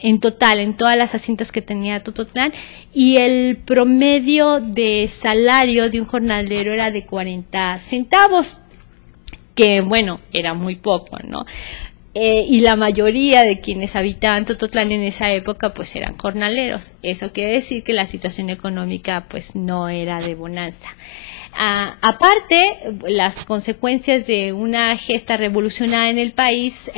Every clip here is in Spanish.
en total, en todas las haciendas que tenía Tototlán, y el promedio de salario de un jornalero era de 40 centavos, que bueno, era muy poco, ¿no? Y la mayoría de quienes habitaban Tototlán en esa época pues eran jornaleros. Eso quiere decir que la situación económica pues no era de bonanza. Aparte, las consecuencias de una gesta revolucionaria en el país,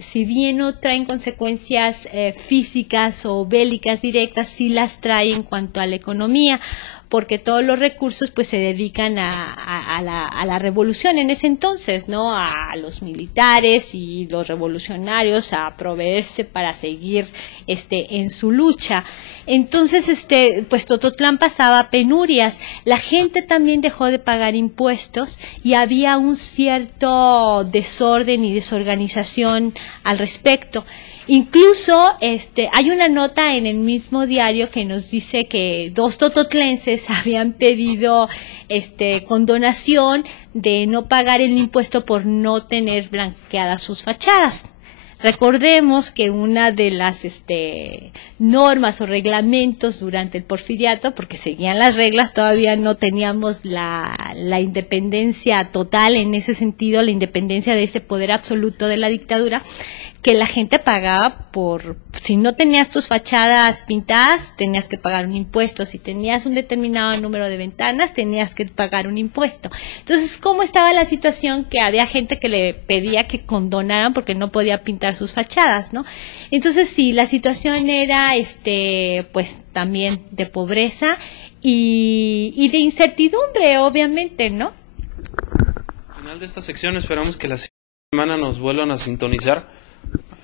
si bien no traen consecuencias físicas o bélicas directas, sí las trae en cuanto a la economía, porque todos los recursos pues se dedican a la revolución en ese entonces, ¿no? A los militares y los revolucionarios a proveerse para seguir en su lucha. Entonces, pues Tototlán pasaba penurias. La gente también dejó de pagar impuestos y había un cierto desorden y desorganización al respecto. Incluso hay una nota en el mismo diario que nos dice que 2 tototlenses habían pedido condonación de no pagar el impuesto por no tener blanqueadas sus fachadas. Recordemos que una de las normas o reglamentos durante el porfiriato, porque seguían las reglas, todavía no teníamos la independencia total en ese sentido, la independencia de ese poder absoluto de la dictadura, que la gente pagaba si no tenías tus fachadas pintadas, tenías que pagar un impuesto. Si tenías un determinado número de ventanas, tenías que pagar un impuesto. Entonces, ¿cómo estaba la situación? Que había gente que le pedía que condonaran porque no podía pintar sus fachadas, ¿no? Entonces, sí, la situación era, pues, también de pobreza y de incertidumbre, obviamente, ¿no? Al final de esta sección esperamos que la semana nos vuelvan a sintonizar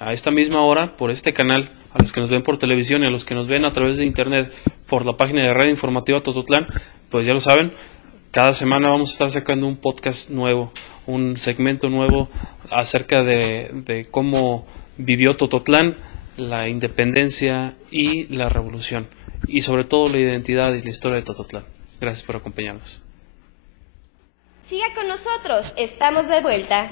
a esta misma hora por este canal, a los que nos ven por televisión y a los que nos ven a través de internet por la página de Radio Informativa Tototlán. Pues ya lo saben, cada semana vamos a estar sacando un podcast nuevo, un segmento nuevo acerca de cómo vivió Tototlán, la independencia y la revolución, y sobre todo la identidad y la historia de Tototlán. Gracias por acompañarnos. Siga con nosotros, estamos de vuelta.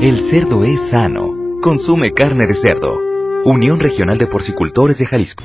El cerdo es sano. Consume carne de cerdo. Unión Regional de Porcicultores de Jalisco.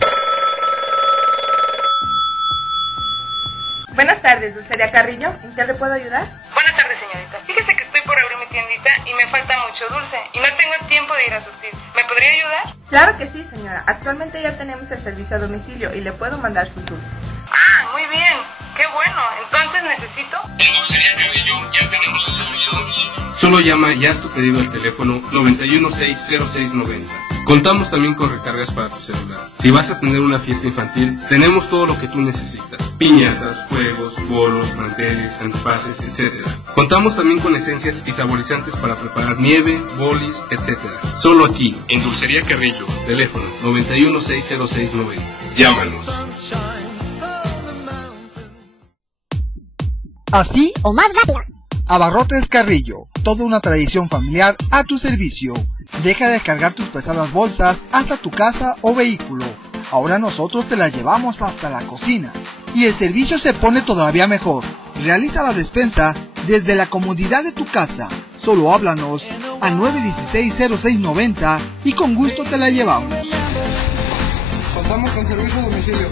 Buenas tardes, Dulcería Carrillo. ¿En qué le puedo ayudar? Buenas tardes, señorita. Fíjese que estoy por abrir mi tiendita y me falta mucho dulce y no tengo tiempo de ir a surtir. ¿Me podría ayudar? Claro que sí, señora. Actualmente ya tenemos el servicio a domicilio y le puedo mandar sus dulces. Ah, muy bien. Qué bueno. Entonces necesito... En Dulcería Carrillo ya tenemos el servicio a domicilio. Solo llama y haz tu pedido al teléfono 9160690. Contamos también con recargas para tu celular. Si vas a tener una fiesta infantil, tenemos todo lo que tú necesitas. Piñatas, juegos, bolos, manteles, antifaces, etc. Contamos también con esencias y saborizantes para preparar nieve, bolis, etc. Solo aquí, en Dulcería Carrillo. Teléfono 9160690. Llámanos. Así o más rápido. Abarrotes Carrillo, toda una tradición familiar a tu servicio. Deja de cargar tus pesadas bolsas hasta tu casa o vehículo. Ahora nosotros te las llevamos hasta la cocina. Y el servicio se pone todavía mejor. Realiza la despensa desde la comodidad de tu casa. Solo háblanos al 916-0690 y con gusto te la llevamos. Contamos con servicio a domicilio.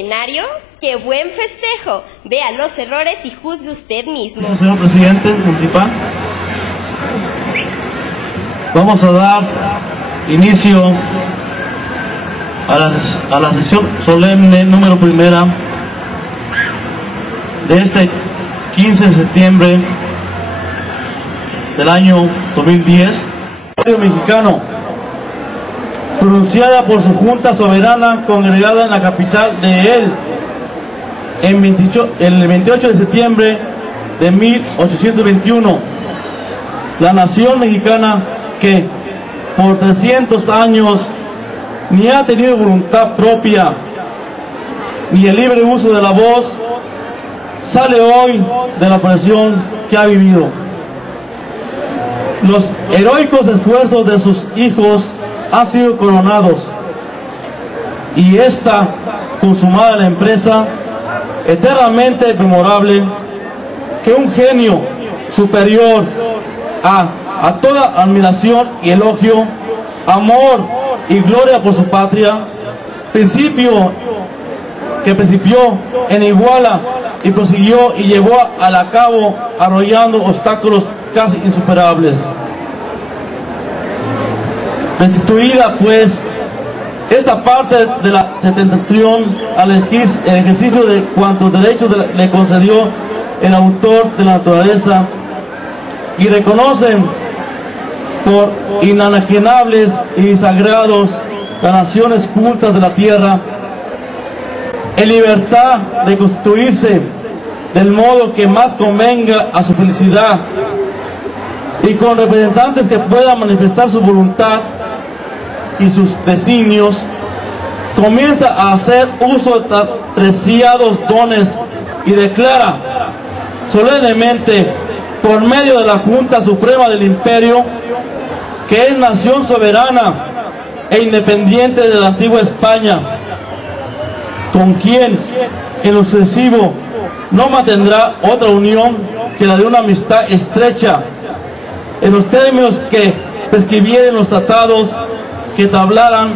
escenario? ¡Qué buen festejo! Vea los errores y juzgue usted mismo. Señor presidente municipal, vamos a dar inicio a la sesión solemne número primera de este 15 de septiembre del año 2010. El mexicano, pronunciada por su Junta Soberana congregada en la capital de él el 28 de septiembre de 1821. La nación mexicana que por 300 años ni ha tenido voluntad propia ni el libre uso de la voz, sale hoy de la opresión que ha vivido. Los heroicos esfuerzos de sus hijos han sido coronados y esta consumada la empresa eternamente memorable que un genio superior a toda admiración y elogio, amor y gloria por su patria, principió en Iguala y prosiguió y llevó a cabo arrollando obstáculos casi insuperables. Restituida pues esta parte de la septentrión al ejercicio de cuantos derechos le concedió el autor de la naturaleza, y reconocen por inalienables y sagrados las naciones cultas de la tierra, en libertad de constituirse del modo que más convenga a su felicidad, y con representantes que puedan manifestar su voluntad y sus designios, comienza a hacer uso de preciados dones y declara solemnemente por medio de la Junta Suprema del Imperio que es nación soberana e independiente de la antigua España, con quien en lo sucesivo no mantendrá otra unión que la de una amistad estrecha en los términos que prescribieren los tratados que entablaran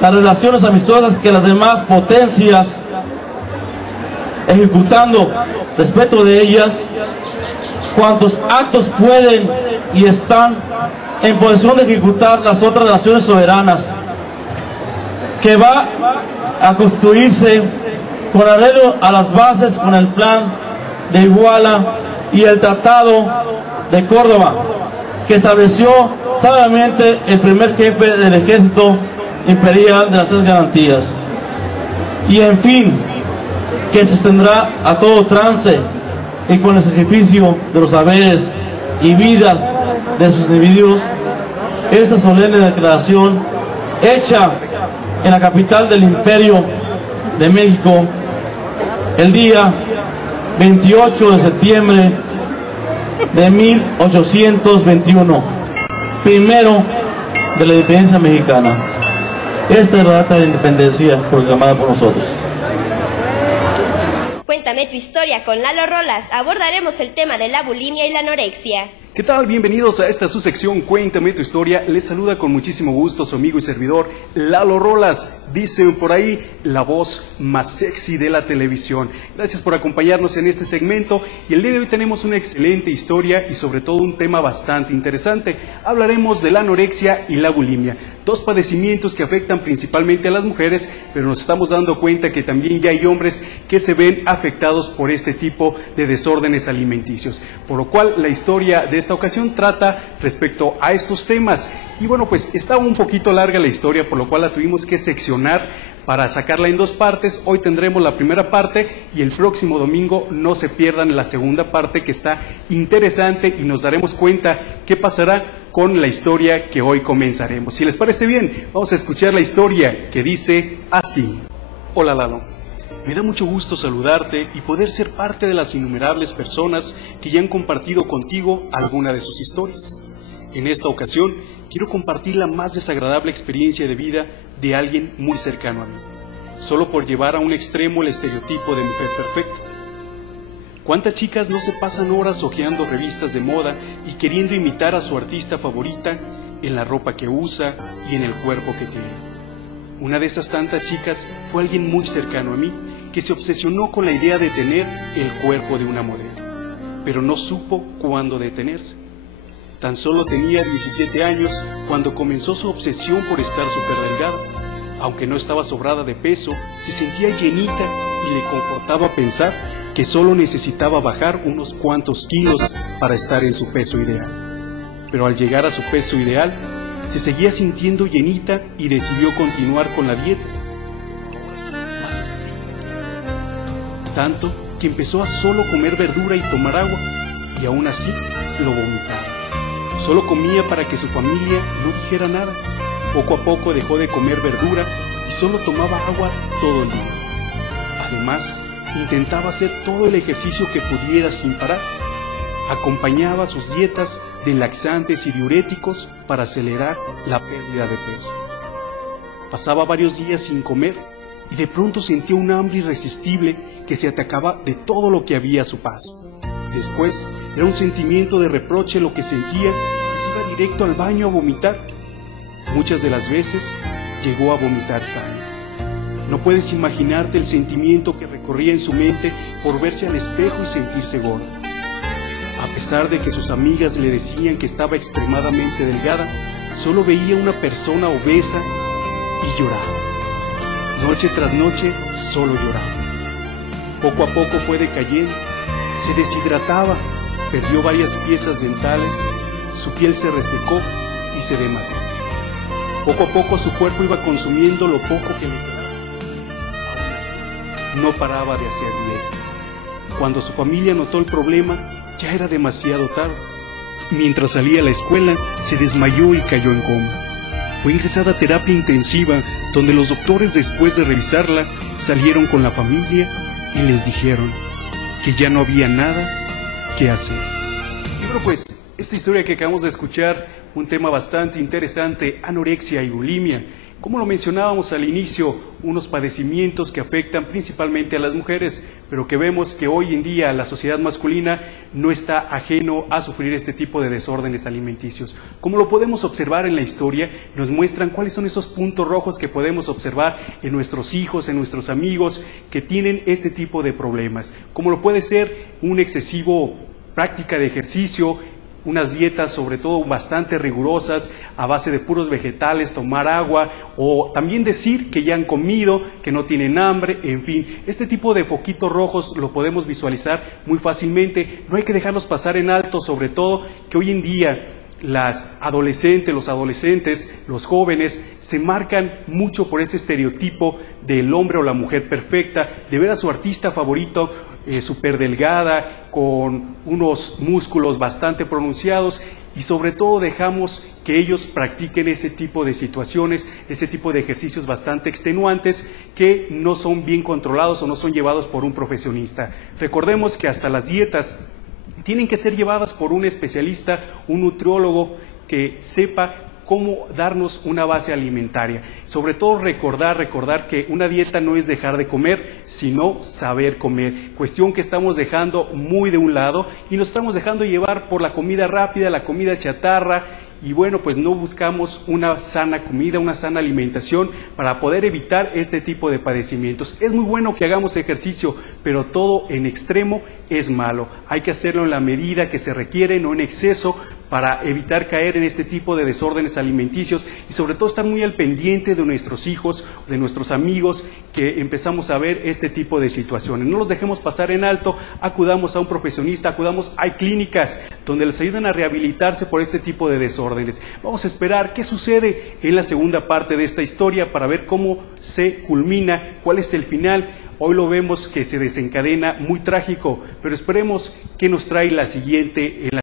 las relaciones amistosas que las demás potencias, ejecutando respecto de ellas cuantos actos pueden y están en posesión de ejecutar las otras naciones soberanas, que va a constituirse con arreglo a las bases con el plan de Iguala y el Tratado de Córdoba, que estableció sabiamente el primer jefe del ejército imperial de las tres garantías, y en fin, que sostendrá a todo trance y con el sacrificio de los saberes y vidas de sus individuos esta solemne declaración hecha en la capital del Imperio de México el día 28 de septiembre de 1821, primero de la independencia mexicana. Esta es la data de independencia proclamada por nosotros. Cuéntame tu historia con Lalo Rolas. Abordaremos el tema de la bulimia y la anorexia. ¿Qué tal? Bienvenidos a esta su sección Cuéntame tu historia. Les saluda con muchísimo gusto su amigo y servidor Lalo Rolas. Dicen por ahí, la voz más sexy de la televisión. Gracias por acompañarnos en este segmento, y el día de hoy tenemos una excelente historia y sobre todo un tema bastante interesante. Hablaremos de la anorexia y la bulimia, dos padecimientos que afectan principalmente a las mujeres, pero nos estamos dando cuenta que también ya hay hombres que se ven afectados por este tipo de desórdenes alimenticios, por lo cual la historia de esta ocasión trata respecto a estos temas. Y bueno, pues estaba un poquito larga la historia, por lo cual la tuvimos que seccionar para sacarla en dos partes. Hoy tendremos la primera parte y el próximo domingo no se pierdan la segunda parte, que está interesante, y nos daremos cuenta qué pasará con la historia que hoy comenzaremos. Si les parece bien, vamos a escuchar la historia que dice así. Hola Lalo, me da mucho gusto saludarte y poder ser parte de las innumerables personas que ya han compartido contigo alguna de sus historias. En esta ocasión quiero compartir la más desagradable experiencia de vida de alguien muy cercano a mí, solo por llevar a un extremo el estereotipo de mujer perfecta. ¿Cuántas chicas no se pasan horas hojeando revistas de moda y queriendo imitar a su artista favorita en la ropa que usa y en el cuerpo que tiene? Una de esas tantas chicas fue alguien muy cercano a mí, que se obsesionó con la idea de tener el cuerpo de una modelo, pero no supo cuándo detenerse. Tan solo tenía 17 años cuando comenzó su obsesión por estar súper delgada. Aunque no estaba sobrada de peso, se sentía llenita y le confortaba pensar que solo necesitaba bajar unos cuantos kilos para estar en su peso ideal. Pero al llegar a su peso ideal, se seguía sintiendo llenita y decidió continuar con la dieta. Tanto que empezó a solo comer verdura y tomar agua, y aún así lo vomitaba. Solo comía para que su familia no dijera nada. Poco a poco dejó de comer verdura y solo tomaba agua todo el día. Además, intentaba hacer todo el ejercicio que pudiera sin parar. Acompañaba sus dietas de laxantes y diuréticos para acelerar la pérdida de peso. Pasaba varios días sin comer y de pronto sentía un hambre irresistible que se atacaba de todo lo que había a su paso. Después era un sentimiento de reproche lo que sentía y se iba directo al baño a vomitar. Muchas de las veces llegó a vomitar sangre. No puedes imaginarte el sentimiento que recorría en su mente por verse al espejo y sentirse gorda. A pesar de que sus amigas le decían que estaba extremadamente delgada, solo veía una persona obesa y lloraba. Noche tras noche solo lloraba. Poco a poco fue decayendo, se deshidrataba, perdió varias piezas dentales, su piel se resecó y se demacró. Poco a poco su cuerpo iba consumiendo lo poco que le quedaba. Aún así, no paraba de hacer dieta. Cuando su familia notó el problema, ya era demasiado tarde. Mientras salía a la escuela, se desmayó y cayó en coma. Fue ingresada a terapia intensiva, donde los doctores, después de revisarla, salieron con la familia y les dijeron que ya no había nada que hacer. Y bueno, pues esta historia que acabamos de escuchar, un tema bastante interesante, anorexia y bulimia. Como lo mencionábamos al inicio, unos padecimientos que afectan principalmente a las mujeres, pero que vemos que hoy en día la sociedad masculina no está ajeno a sufrir este tipo de desórdenes alimenticios. Como lo podemos observar en la historia, nos muestran cuáles son esos puntos rojos que podemos observar en nuestros hijos, en nuestros amigos que tienen este tipo de problemas. Como lo puede ser un excesivo práctica de ejercicio, unas dietas sobre todo bastante rigurosas a base de puros vegetales, tomar agua o también decir que ya han comido, que no tienen hambre, en fin, este tipo de foquitos rojos lo podemos visualizar muy fácilmente. No hay que dejarlos pasar en alto, sobre todo que hoy en día las adolescentes, los adolescentes, los jóvenes se marcan mucho por ese estereotipo del hombre o la mujer perfecta, de ver a su artista favorito súper delgada, con unos músculos bastante pronunciados y sobre todo dejamos que ellos practiquen ese tipo de situaciones, ese tipo de ejercicios bastante extenuantes que no son bien controlados o no son llevados por un profesionista. Recordemos que hasta las dietas tienen que ser llevadas por un especialista, un nutriólogo que sepa cómo darnos una base alimentaria. Sobre todo recordar que una dieta no es dejar de comer, sino saber comer. Cuestión que estamos dejando muy de un lado y nos estamos dejando llevar por la comida rápida, la comida chatarra. Y bueno, pues no buscamos una sana comida, una sana alimentación para poder evitar este tipo de padecimientos. Es muy bueno que hagamos ejercicio, pero todo en extremo es malo. Hay que hacerlo en la medida que se requiere, no en exceso, para evitar caer en este tipo de desórdenes alimenticios y sobre todo estar muy al pendiente de nuestros hijos, de nuestros amigos, que empezamos a ver este tipo de situaciones. No los dejemos pasar en alto, acudamos a un profesionista, hay clínicas donde les ayudan a rehabilitarse por este tipo de desórdenes. Vamos a esperar qué sucede en la segunda parte de esta historia para ver cómo se culmina, cuál es el final. Hoy lo vemos que se desencadena muy trágico, pero esperemos qué nos trae la siguiente.